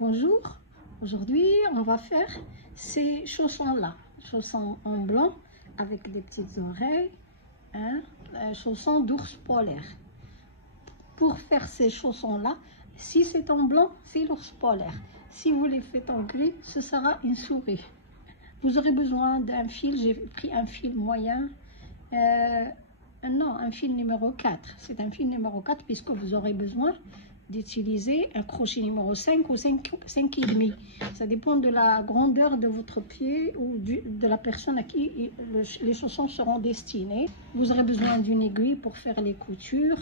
Bonjour, aujourd'hui on va faire ces chaussons-là, chaussons en blanc avec des petites oreilles, chaussons d'ours polaire. Pour faire ces chaussons-là, si c'est en blanc, c'est l'ours polaire. Si vous les faites en gris, ce sera une souris. Vous aurez besoin d'un fil, j'ai pris un fil moyen, non, un fil numéro 4. C'est un fil numéro 4 puisque vous aurez besoin d'utiliser un crochet numéro 5 ou 5,5. Ça dépend de la grandeur de votre pied ou de la personne à qui les chaussons seront destinés. Vous aurez besoin d'une aiguille pour faire les coutures,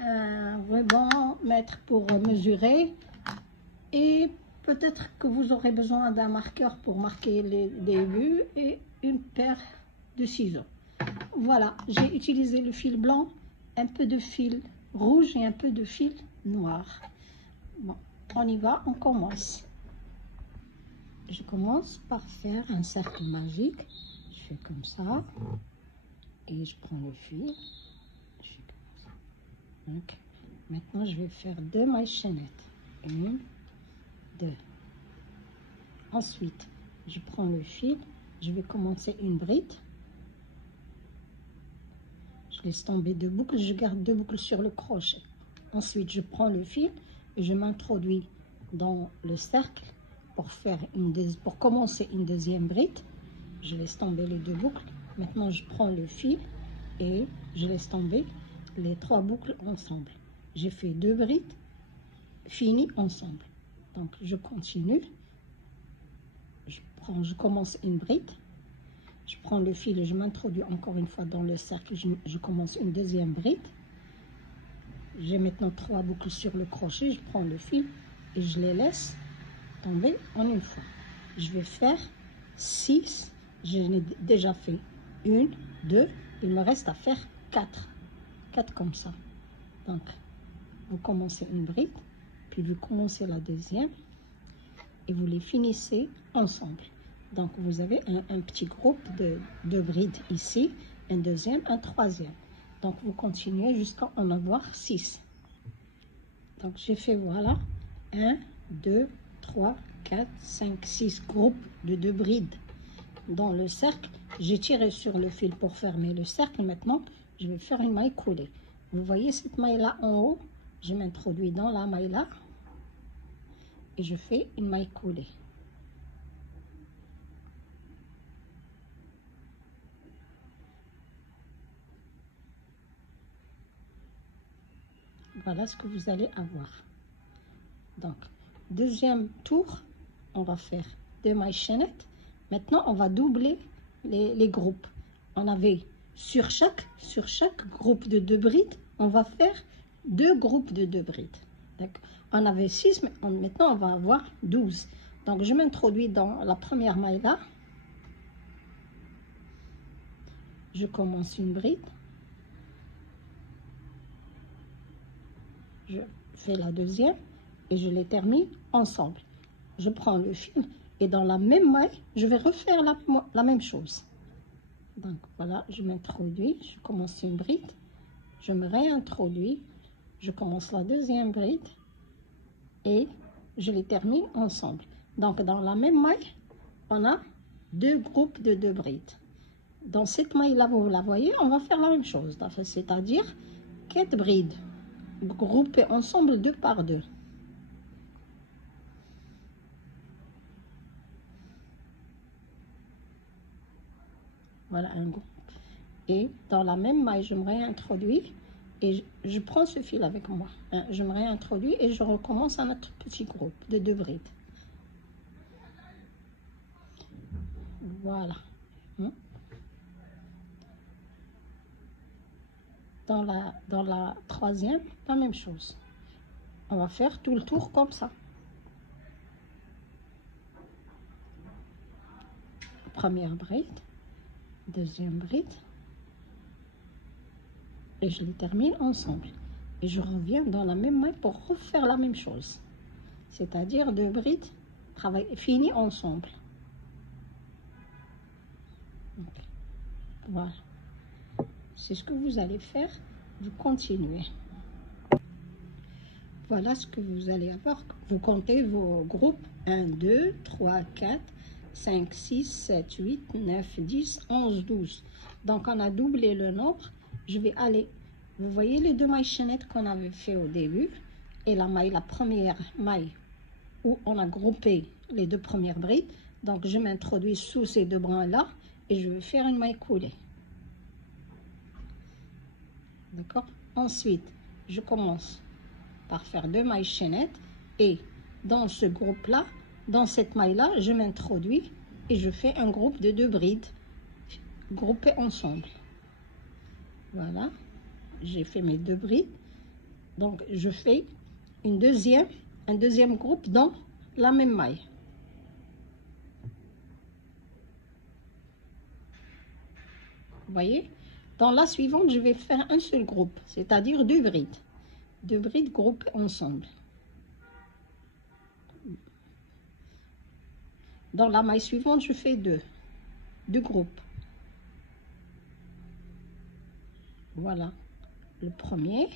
un ruban mètre pour mesurer et peut-être que vous aurez besoin d'un marqueur pour marquer les buts et une paire de ciseaux. Voilà, j'ai utilisé le fil blanc, un peu de fil rouge et un peu de fil noir. Bon, on y va, on commence. Je commence par faire un cercle magique. Je fais comme ça. Et je prends le fil. Je fais comme ça. Okay. Maintenant, je vais faire 2 mailles chaînettes. 1, 2. Ensuite, je prends le fil. Je vais commencer une bride. Je laisse tomber 2 boucles. Je garde 2 boucles sur le crochet. Ensuite, je prends le fil et je m'introduis dans le cercle pour commencer une deuxième bride. Je laisse tomber les 2 boucles. Maintenant, je prends le fil et je laisse tomber les 3 boucles ensemble. J'ai fait 2 brides finies ensemble. Donc, je continue. Je commence une bride. Je prends le fil et je m'introduis encore une fois dans le cercle. Je commence une deuxième bride. J'ai maintenant 3 boucles sur le crochet. Je prends le fil et je les laisse tomber en une fois. Je vais faire 6. Je n'ai déjà fait 1, 2. Il me reste à faire 4. 4 comme ça. Donc, vous commencez une bride, puis vous commencez la deuxième et vous les finissez ensemble. Donc, vous avez un petit groupe de brides ici, un deuxième, un troisième. Donc, vous continuez jusqu'à en avoir 6. Donc, j'ai fait, voilà, 1, 2, 3, 4, 5, 6 groupes de 2 brides dans le cercle. J'ai tiré sur le fil pour fermer le cercle. Maintenant, je vais faire une maille coulée. Vous voyez cette maille-là en haut? Je m'introduis dans la maille-là et je fais une maille coulée. Voilà ce que vous allez avoir. Donc, deuxième tour, on va faire 2 mailles chaînettes. Maintenant, on va doubler les groupes. On avait sur chaque groupe de 2 brides, on va faire 2 groupes de 2 brides. On avait 6, mais maintenant on va avoir 12. Donc, je m'introduis dans la première maille là. Je commence une bride. Je fais la deuxième et je les termine ensemble. Je prends le fil et dans la même maille, je vais refaire la même chose. Donc voilà, je m'introduis, je commence une bride, je me réintroduis, je commence la deuxième bride et je les termine ensemble. Donc dans la même maille, on a 2 groupes de 2 brides. Dans cette maille-là, vous la voyez, on va faire la même chose, c'est-à-dire 4 brides groupées ensemble 2 par 2. Voilà un groupe. Et dans la même maille, je me réintroduis et je prends ce fil avec moi. Je me réintroduis et je recommence un autre petit groupe de 2 brides. Voilà. Dans la troisième, la même chose. On va faire tout le tour comme ça. Première bride, deuxième bride. Et je les termine ensemble. Et je reviens dans la même maille pour refaire la même chose. C'est-à-dire 2 brides finies ensemble. Donc, voilà. C'est ce que vous allez faire. Vous continuez. voilà ce que vous allez avoir. Vous comptez vos groupes 1, 2, 3, 4, 5, 6, 7, 8, 9, 10, 11, 12. Donc, on a doublé le nombre. Je vais aller, vous voyez les deux mailles chaînettes qu'on avait fait au début et la maille, la première maille où on a groupé les deux premières brides. Donc, je m'introduis sous ces deux brins-là et je vais faire une maille coulée. D'accord? Ensuite, je commence par faire deux mailles chaînettes et dans ce groupe-là, dans cette maille-là, je m'introduis et je fais un groupe de deux brides groupées ensemble. Voilà, j'ai fait mes deux brides. Donc, je fais un deuxième groupe dans la même maille. Vous voyez? Dans la suivante, je vais faire un seul groupe, c'est-à-dire deux brides. Deux brides groupées ensemble. Dans la maille suivante, je fais deux groupes. Voilà, le premier,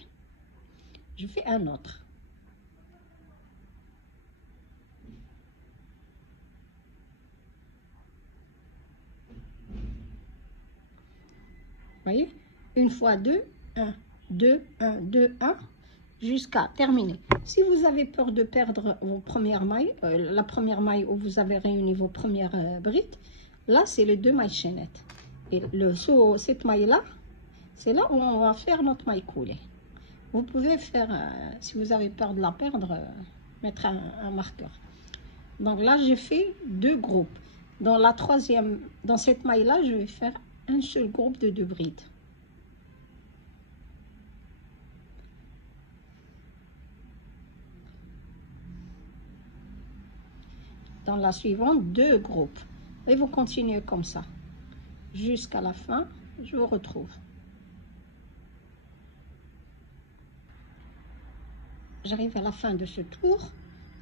je fais un autre. Vous voyez, une fois deux, 1, 2, 1, 2, 1, jusqu'à terminer. Si vous avez peur de perdre vos premières mailles, la première maille où vous avez réuni vos premières brides, là, c'est les deux mailles chaînettes. Et cette maille-là, c'est là où on va faire notre maille coulée. Vous pouvez faire, si vous avez peur de la perdre, mettre un marqueur. Donc là, j'ai fait deux groupes. Dans la troisième, dans cette maille-là, je vais faire un seul groupe de deux brides. Dans la suivante, deux groupes. Et vous continuez comme ça. Jusqu'à la fin, je vous retrouve. J'arrive à la fin de ce tour.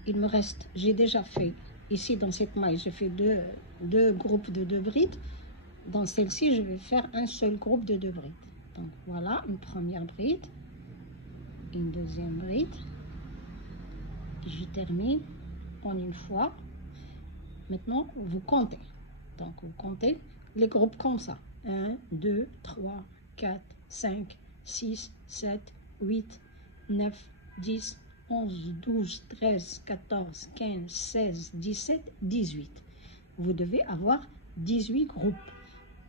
Il me reste, j'ai déjà fait, ici dans cette maille, j'ai fait deux groupes de deux brides. Dans celle-ci, je vais faire un seul groupe de deux brides. Donc voilà, une première bride, une deuxième bride. Je termine en une fois. Maintenant, vous comptez. Donc, vous comptez les groupes comme ça. 1, 2, 3, 4, 5, 6, 7, 8, 9, 10, 11, 12, 13, 14, 15, 16, 17, 18. Vous devez avoir 18 groupes.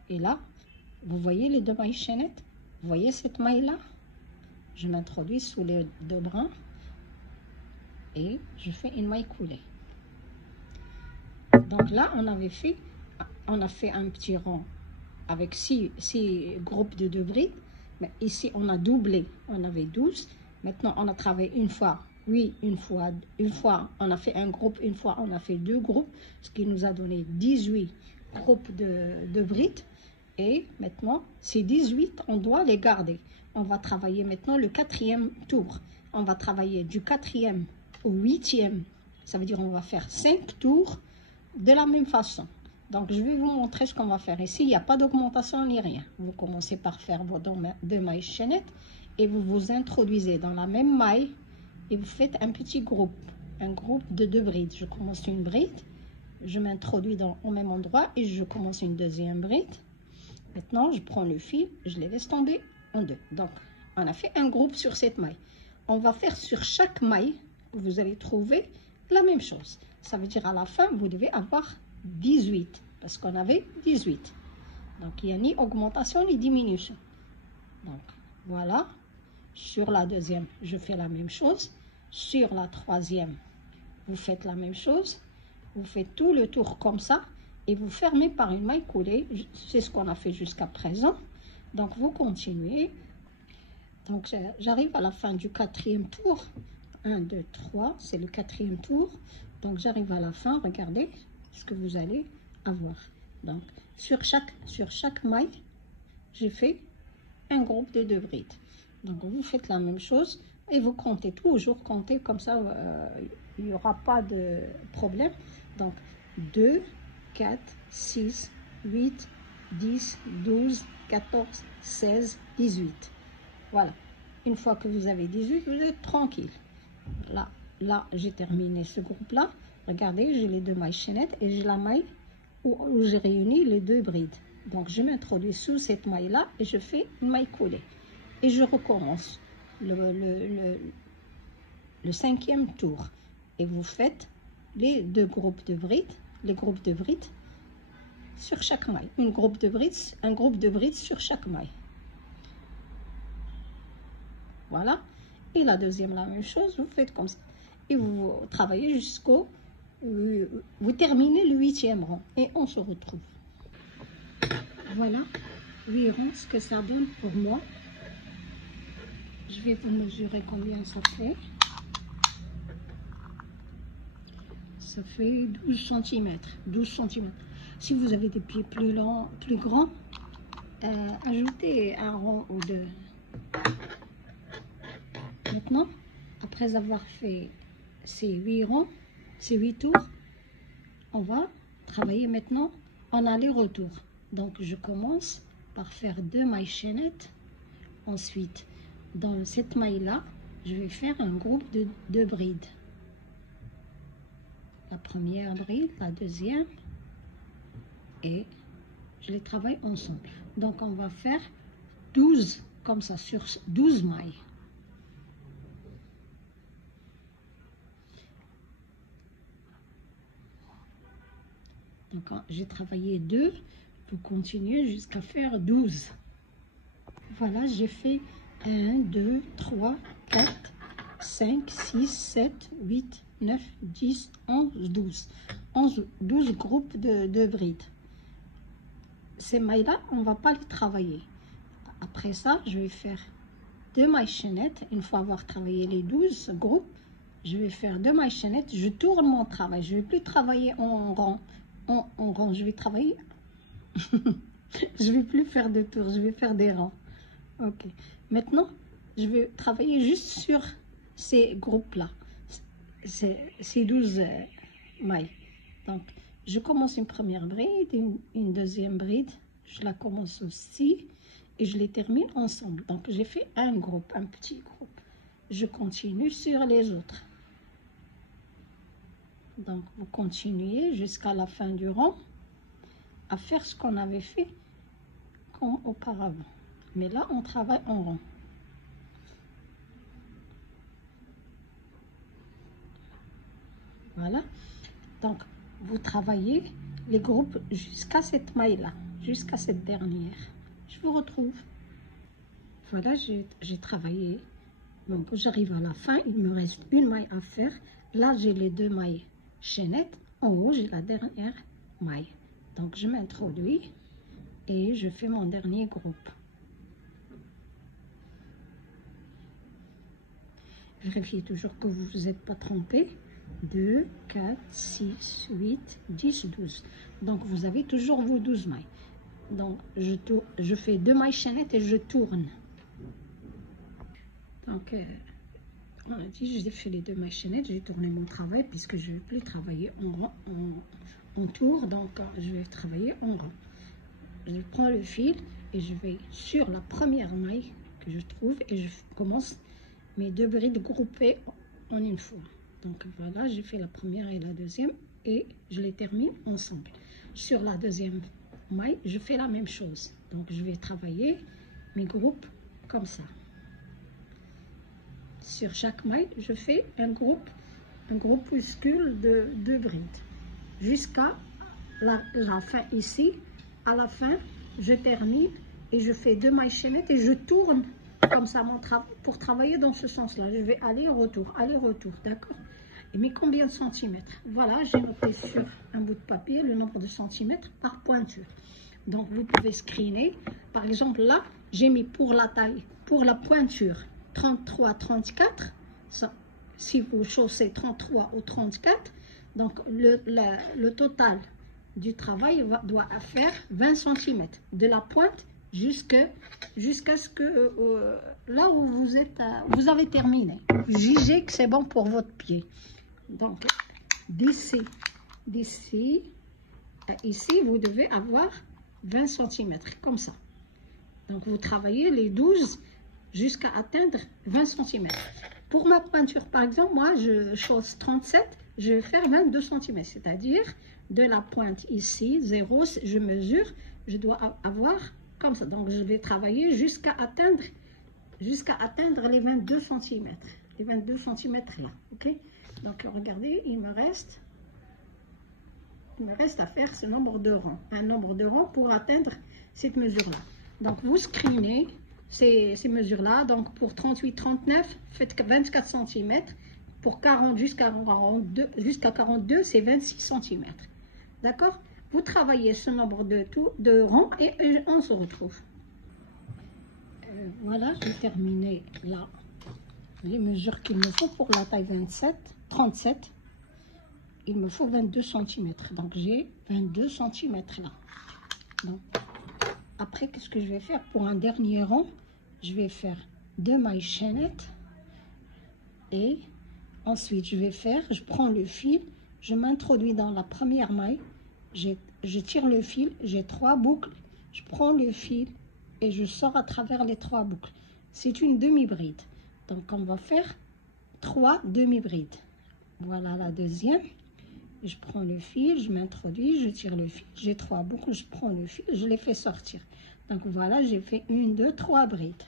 Et là, vous voyez les deux mailles chaînettes? Vous voyez cette maille-là? Je m'introduis sous les deux brins et je fais une maille coulée. Donc là, on a fait un petit rond avec 6 groupes de deux brides. Mais ici, on a doublé, on avait 12. Maintenant, on a travaillé une fois, une fois, on a fait un groupe, une fois, on a fait deux groupes, ce qui nous a donné 18 groupes de brides. Et maintenant, ces 18, on doit les garder. On va travailler maintenant le quatrième tour. On va travailler du quatrième au huitième. Ça veut dire on va faire 5 tours de la même façon. Donc, je vais vous montrer ce qu'on va faire ici. Il n'y a pas d'augmentation ni rien. Vous commencez par faire vos deux mailles chaînettes et vous vous introduisez dans la même maille et vous faites un petit groupe, un groupe de deux brides. Je commence une bride, je m'introduis au même endroit et je commence une deuxième bride. Maintenant, je prends le fil, je les laisse tomber en deux. Donc, on a fait un groupe sur cette maille. On va faire sur chaque maille, vous allez trouver la même chose. Ça veut dire à la fin, vous devez avoir 18, parce qu'on avait 18. Donc, il n'y a ni augmentation ni diminution. Donc, voilà. Sur la deuxième, je fais la même chose. Sur la troisième, vous faites la même chose. Vous faites tout le tour comme ça. Et vous fermez par une maille coulée. C'est ce qu'on a fait jusqu'à présent. Donc, vous continuez. Donc, j'arrive à la fin du quatrième tour. 1, 2, 3, c'est le quatrième tour. Donc, j'arrive à la fin. Regardez ce que vous allez avoir. Donc, sur chaque maille, j'ai fait un groupe de deux brides. Donc, vous faites la même chose et vous comptez toujours. Comptez comme ça, il n'y aura pas de problème. Donc, 2, 4, 6, 8, 10, 12, 14, 16, 18. Voilà. Une fois que vous avez 18, vous êtes tranquille. Là j'ai terminé ce groupe-là. Regardez, j'ai les 2 mailles chaînettes et j'ai la maille où j'ai réuni les 2 brides. Donc, je m'introduis sous cette maille-là et je fais une maille coulée. Et je recommence le 5e tour. Et vous faites les 2 groupes de brides, les groupes de brides sur chaque maille. Un groupe de brides sur chaque maille. Voilà. Et la deuxième, la même chose, vous faites comme ça. Et vous travaillez jusqu'au... Vous terminez le 8e rang. Et on se retrouve. Voilà, 8 rangs, ce que ça donne pour moi. Je vais vous mesurer combien ça fait. Ça fait 12 cm. 12 cm. Si vous avez des pieds plus longs, plus grands, ajoutez un rang ou 2. Maintenant, après avoir fait ces 8 rangs, ces 8 tours, on va travailler maintenant en aller-retour. Donc, je commence par faire 2 mailles chaînettes. Ensuite, dans cette maille-là, je vais faire un groupe de 2 brides. La première bride, la deuxième, et je les travaille ensemble. Donc, on va faire 12, comme ça, sur 12 mailles. Donc, j'ai travaillé 2. Vous continuez jusqu'à faire 12. Voilà, j'ai fait 1, 2, 3, 4, 5, 6, 7, 8, 9, 10, 11, 12. 12 groupes de brides. Ces mailles-là, on ne va pas les travailler. Après ça, je vais faire 2 mailles chaînettes. Une fois avoir travaillé les 12 groupes, je vais faire 2 mailles chaînettes. Je tourne mon travail. Je ne vais plus travailler en rang. En rang, je vais travailler... Je vais plus faire de tours, je vais faire des rangs. Ok. Maintenant, je vais travailler juste sur ces groupes-là. Ces 12 mailles. Donc, je commence une première bride, une deuxième bride. Je la commence aussi et je les termine ensemble. Donc, j'ai fait un groupe, un petit groupe. Je continue sur les autres. Donc, vous continuez jusqu'à la fin du rang à faire ce qu'on avait fait comme auparavant. Mais là, on travaille en rond. Voilà. Donc, vous travaillez les groupes jusqu'à cette maille-là, jusqu'à cette dernière. Je vous retrouve. Voilà, j'ai travaillé. Donc, j'arrive à la fin. Il me reste une maille à faire. Là, j'ai les 2 mailles chaînettes. En haut, j'ai la dernière maille. Donc, je m'introduis et je fais mon dernier groupe. Vérifiez toujours que vous ne vous êtes pas trompé. 2, 4, 6, 8, 10, 12. Donc, vous avez toujours vos 12 mailles. Donc, je fais 2 mailles chaînettes et je tourne. Donc, on a dit, j'ai fait les 2 mailles chaînettes, j'ai tourné mon travail puisque je ne vais plus travailler en tour, donc je vais travailler en rang. Je prends le fil et je vais sur la première maille que je trouve et je commence mes 2 brides groupées en une fois. Donc voilà, j'ai fait la première et la deuxième et je les termine ensemble. Sur la deuxième maille, je fais la même chose. Donc je vais travailler mes groupes comme ça. Sur chaque maille, je fais un groupuscule de 2 brides. Jusqu'à la fin ici. À la fin, je termine et je fais 2 mailles chaînettes et je tourne comme ça mon travail pour travailler dans ce sens-là. Je vais aller-retour, d'accord? Et mais combien de centimètres? Voilà, j'ai noté sur un bout de papier le nombre de centimètres par pointure. Donc, vous pouvez screener. Par exemple, là, j'ai mis pour la taille, pour la pointure, 33, 34. Ça, si vous chaussez 33 ou 34, donc le total du travail doit faire 20 cm. De la pointe jusqu'à ce que là où vous avez terminé. Jugez que c'est bon pour votre pied. Donc, d'ici à ici, vous devez avoir 20 cm, comme ça. Donc, vous travaillez les 12 jusqu'à atteindre 20 cm. Pour ma pointure, par exemple, moi, je chausse 37, je vais faire 22 cm, c'est-à-dire de la pointe ici, 0, je mesure, je dois avoir comme ça. Donc, je vais travailler jusqu'à atteindre les 22 cm. Les 22 cm là, ok? Donc, regardez, il me reste à faire ce nombre de rangs. Un nombre de rangs pour atteindre cette mesure-là. Donc, vous screenez ces mesures-là. Donc, pour 38, 39, faites 24 cm. Pour 40 jusqu'à 42, c'est 26 cm. D'accord? Vous travaillez ce nombre de rangs et on se retrouve. Voilà, j'ai terminé là les mesures qu'il me faut pour la taille 37. Il me faut 22 cm. Donc, j'ai 22 cm là. Donc, après, qu'est-ce que je vais faire? Pour un dernier rang, je vais faire 2 mailles chaînettes. Et ensuite, je prends le fil, je m'introduis dans la première maille. Je tire le fil, j'ai 3 boucles. Je prends le fil et je sors à travers les 3 boucles. C'est une demi-bride. Donc, on va faire 3 demi-brides. Voilà la deuxième. Je prends le fil, je m'introduis, je tire le fil. J'ai 3 boucles, je prends le fil, je les fais sortir. Donc, voilà, j'ai fait 1, 2, 3 brides.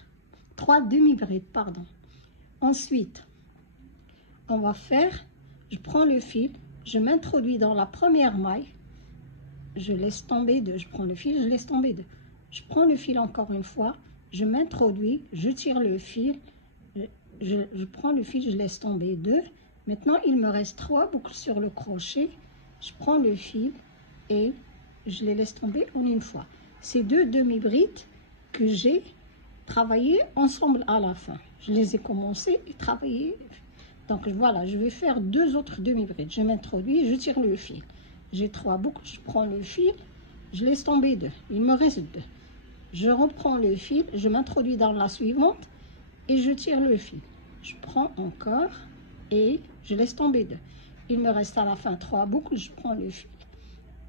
3 demi-brides, pardon. Ensuite, on va faire, je prends le fil, je m'introduis dans la première maille. Je laisse tomber 2. Je prends le fil, je laisse tomber 2. Je prends le fil encore une fois, je m'introduis, je tire le fil, je prends le fil, je laisse tomber 2. Maintenant, il me reste 3 boucles sur le crochet. Je prends le fil et je les laisse tomber en une fois. C'est 2 demi-brides que j'ai travaillées ensemble à la fin. Je les ai commencées et travaillées. Donc voilà, je vais faire 2 autres demi-brides. Je m'introduis, je tire le fil. J'ai 3 boucles, je prends le fil, je laisse tomber 2. Il me reste 2. Je reprends le fil, je m'introduis dans la suivante et je tire le fil. Je prends encore et je laisse tomber 2. Il me reste à la fin 3 boucles, je prends le fil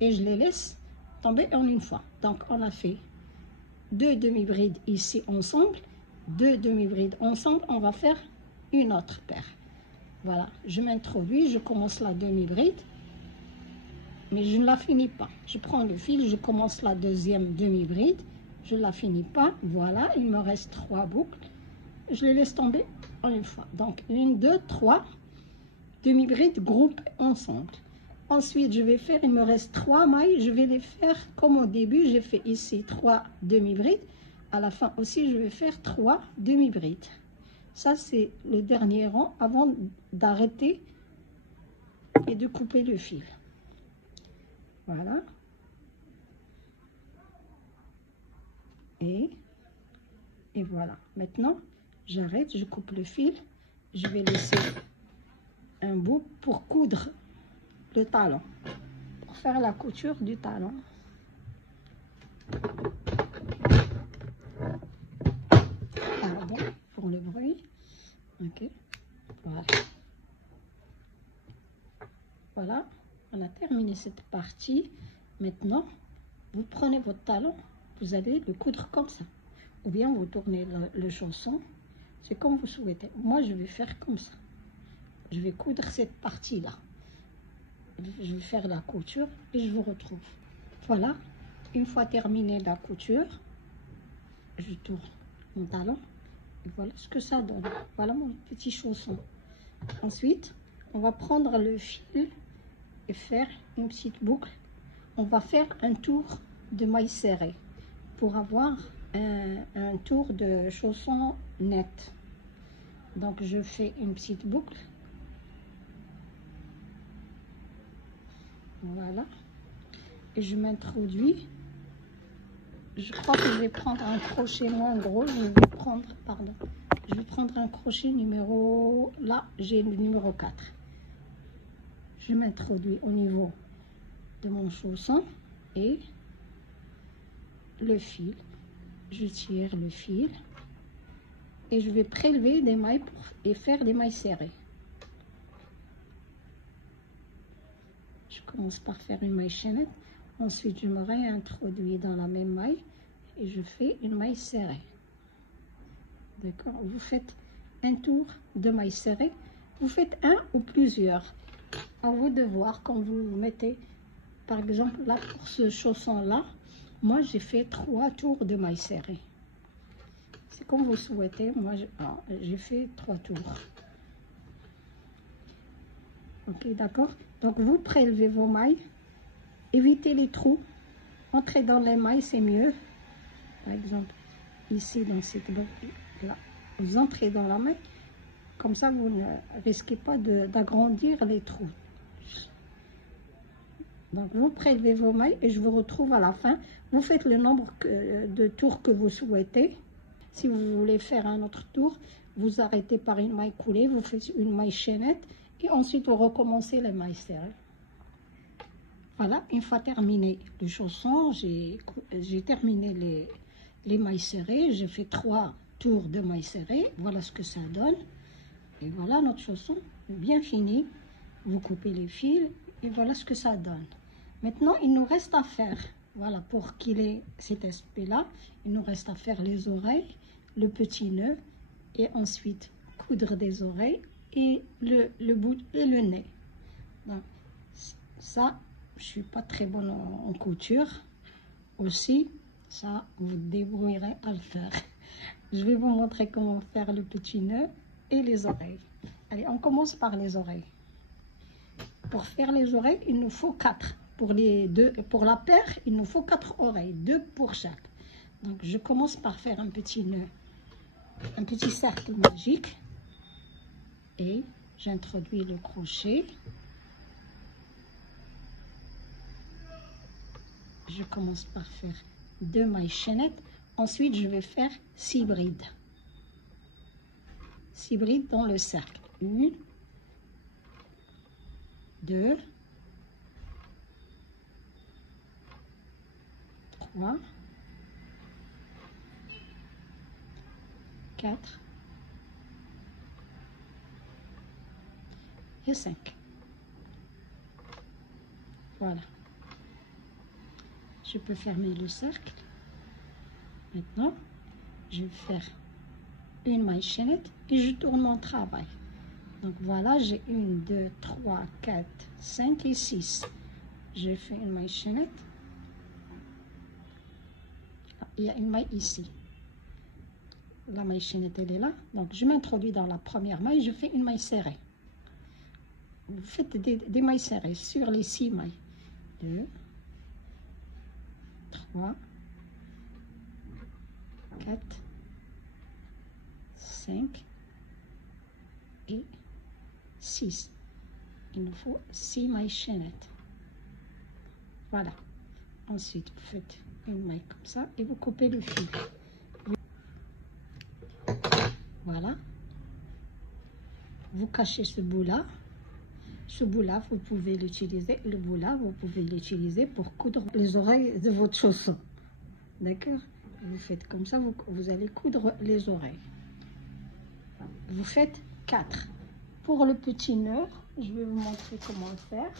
et je les laisse tomber en une fois. Donc on a fait 2 demi-brides ici ensemble, 2 demi-brides ensemble, on va faire une autre paire. Voilà, je m'introduis, je commence la demi-bride, mais je ne la finis pas. Je prends le fil, je commence la deuxième demi-bride, je ne la finis pas. Voilà, il me reste 3 boucles, je les laisse tomber en une fois. Donc, 1, 2, 3 demi-brides groupées ensemble. Ensuite, je vais faire, il me reste 3 mailles, je vais les faire comme au début, j'ai fait ici 3 demi-brides. À la fin aussi, je vais faire 3 demi-brides. Ça, c'est le dernier rang avant d'arrêter et de couper le fil. Voilà. Et voilà. Maintenant, j'arrête, je coupe le fil. Je vais laisser un bout pour coudre le talon, pour faire la couture du talon. Pardon pour le bruit. Ok, voilà. Voilà, on a terminé cette partie. Maintenant, vous prenez votre talon, vous allez le coudre comme ça. Ou bien vous tournez le chausson, c'est comme vous souhaitez. Moi, je vais faire comme ça. Je vais coudre cette partie-là. Je vais faire la couture et je vous retrouve. Voilà, une fois terminée la couture, je tourne mon talon. Et voilà ce que ça donne. Voilà mon petit chausson. Ensuite, on va prendre le fil et faire une petite boucle. On va faire un tour de maille serrée pour avoir un tour de chausson net. Donc, je fais une petite boucle. Voilà. Et je m'introduis. Je crois que je vais prendre un crochet moins gros. Je vais prendre un crochet numéro... Là, j'ai le numéro 4. Je m'introduis au niveau de mon chausson et le fil. Je tire le fil et je vais prélever des mailles et faire des mailles serrées. Je commence par faire une maille chaînette. Ensuite, je me réintroduis dans la même maille et je fais une maille serrée. D'accord? Vous faites un tour de mailles serrées. Vous faites un ou plusieurs. À vous de voir quand vous mettez, par exemple, là pour ce chausson-là, moi j'ai fait 3 tours de mailles serrées. C'est comme vous souhaitez, moi j'ai fait 3 tours. Ok, d'accord? Donc vous prélevez vos mailles, évitez les trous, entrez dans les mailles, c'est mieux. Par exemple, ici dans cette là, vous entrez dans la maille, comme ça vous ne risquez pas d'agrandir les trous. Donc vous prélevez vos mailles et je vous retrouve à la fin. Vous faites le nombre de tours que vous souhaitez. Si vous voulez faire un autre tour, vous arrêtez par une maille coulée, vous faites une maille chaînette et ensuite vous recommencez les mailles serrées. Voilà, une fois terminé le chausson, j'ai terminé les mailles serrées, j'ai fait 3 tours de mailles serrées, voilà ce que ça donne. Et voilà notre chausson bien fini. Vous coupez les fils et voilà ce que ça donne. Maintenant, il nous reste à faire, voilà, pour qu'il ait cet aspect-là, il nous reste à faire les oreilles, le petit nœud et ensuite coudre des oreilles et le bout et le nez. Donc, ça, je suis pas très bonne en couture aussi, ça vous débrouillerez à le faire. Je vais vous montrer comment faire le petit nœud et les oreilles. Allez, on commence par les oreilles. Pour faire les oreilles, il nous faut 4. Pour la paire, il nous faut 4 oreilles, 2 pour chaque. Donc je commence par faire un petit nœud, un petit cercle magique et j'introduis le crochet. Je commence par faire 2 mailles chaînettes. Ensuite, je vais faire 6 brides. 6 brides dans le cercle. 1, 2, 3, 4 et 5. Voilà. Je peux fermer le cercle. Maintenant, je vais faire une maille chaînette et je tourne mon travail. Donc voilà, j'ai 1, 2, 3, 4, 5 et 6. Je fais une maille chaînette. Il y a une maille ici. La maille chaînette, elle est là. Donc je m'introduis dans la première maille, je fais une maille serrée. Vous faites des mailles serrées sur les 6 mailles. 2, 3, 4, 5 et 6. Il nous faut 6 mailles chaînettes. Voilà. Ensuite, vous faites une maille comme ça et vous coupez le fil. Voilà. Vous cachez ce bout-là. Ce bout-là, vous pouvez l'utiliser. Le bout-là, vous pouvez l'utiliser pour coudre les oreilles de votre chausson. D'accord? Vous faites comme ça, vous allez coudre les oreilles. Vous faites 4. Pour le petit nœud, je vais vous montrer comment le faire.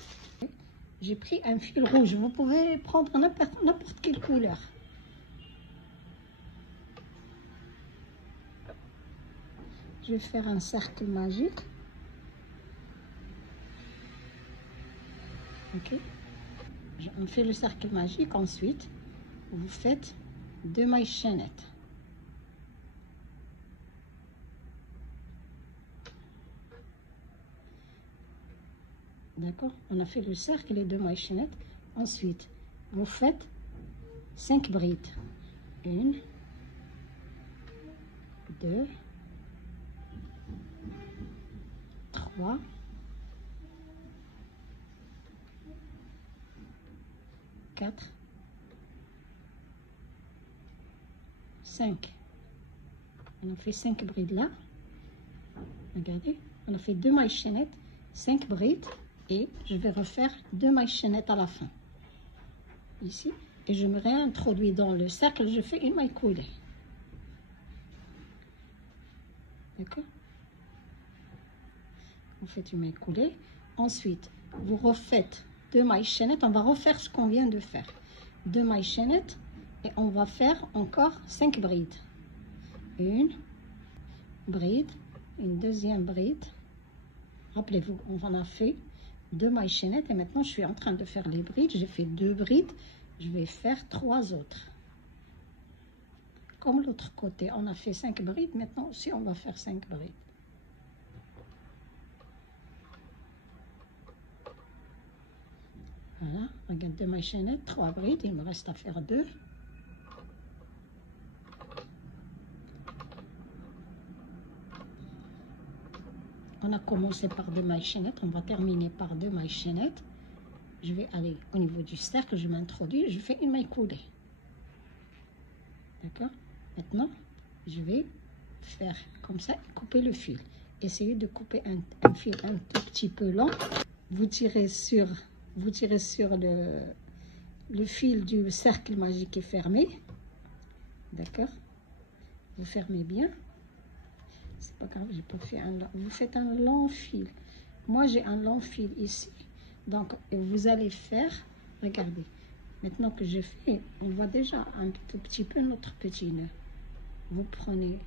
J'ai pris un fil rouge. Vous pouvez prendre n'importe quelle couleur. Je vais faire un cercle magique. Ok. On fait le cercle magique. Ensuite, vous faites 2 mailles chaînettes. D'accord? On a fait le cercle et les 2 mailles chaînettes. Ensuite, vous faites 5 brides. 1, 2, 3, 4, 5. On a fait 5 brides là. Regardez, on a fait 2 mailles chaînettes, 5 brides et je vais refaire 2 mailles chaînettes à la fin. Ici, et je me réintroduis dans le cercle, je fais une maille coulée. D'accord? Vous faites une maille coulée. Ensuite, vous refaites 2 mailles chaînettes. On va refaire ce qu'on vient de faire. 2 mailles chaînettes et on va faire encore 5 brides. 1 bride, une deuxième bride. Rappelez-vous, on en a fait 2 mailles chaînettes et maintenant je suis en train de faire les brides. J'ai fait 2 brides, je vais faire 3 autres. Comme l'autre côté, on a fait 5 brides, maintenant aussi on va faire 5 brides. Voilà, regarde 2 mailles chaînettes, 3 brides, il me reste à faire 2. On a commencé par 2 mailles chaînettes, on va terminer par 2 mailles chaînettes. Je vais aller au niveau du cercle, je m'introduis, je fais une maille coulée. D'accord? Maintenant, je vais faire comme ça, couper le fil. Essayez de couper un fil un tout petit peu long. Vous tirez sur le fil du cercle magique est fermé. D'accord? Vous fermez bien. C'est pas grave, j'ai pas fait un long. Vous faites un long fil. Moi, j'ai un long fil ici. Donc, vous allez faire, regardez. Maintenant que je fais, on voit déjà un tout petit peu notre petit nœud. Vous prenez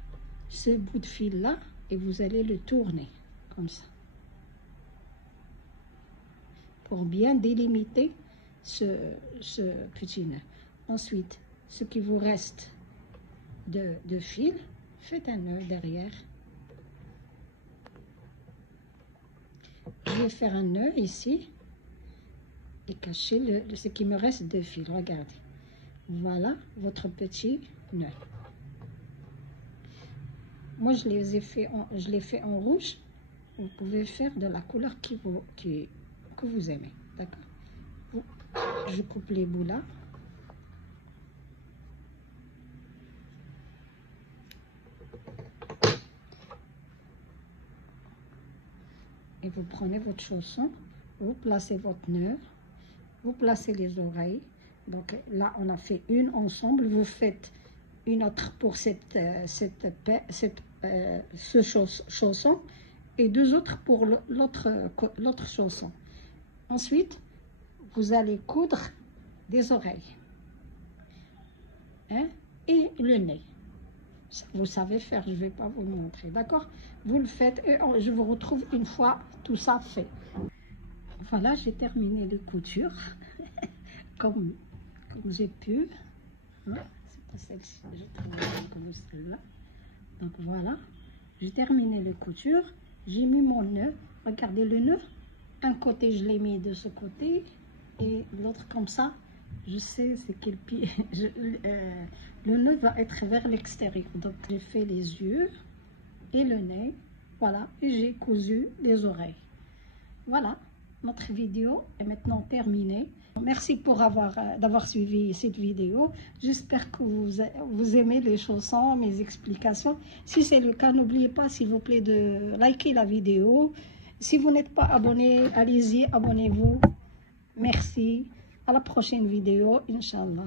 ce bout de fil là et vous allez le tourner comme ça. Pour bien délimiter ce petit nœud. Ensuite, ce qui vous reste de fil, faites un nœud derrière. Je vais faire un nœud ici et cacher ce qui me reste de fil. Regardez. Voilà votre petit nœud. Moi, je l'ai fait en rouge. Vous pouvez faire de la couleur que vous aimez. D'accord? Je coupe les bouts là. Et vous prenez votre chausson, vous placez votre nœud, vous placez les oreilles. Donc là, on a fait une ensemble. Vous faites une autre pour ce chausson et 2 autres pour l'autre chausson. Ensuite, vous allez coudre des oreilles, hein, et le nez. Vous savez faire, je ne vais pas vous le montrer, d'accord? Vous le faites et je vous retrouve une fois tout ça fait. Voilà, j'ai terminé les coutures comme j'ai pu. Hein? C'est pas celle-ci, je travaille comme celle-là. Donc voilà, j'ai terminé les coutures. J'ai mis mon nœud. Regardez le nœud. Un côté, je l'ai mis de ce côté et l'autre comme ça. Je sais c'est quel pied. Le nœud va être vers l'extérieur. Donc j'ai fait les yeux et le nez. Voilà, et j'ai cousu les oreilles. Voilà, notre vidéo est maintenant terminée. Merci d'avoir suivi cette vidéo. J'espère que vous aimez les chaussons, mes explications. Si c'est le cas, n'oubliez pas, s'il vous plaît, de liker la vidéo. Si vous n'êtes pas abonné, allez-y, abonnez-vous. Merci. À la prochaine vidéo, Inch'Allah.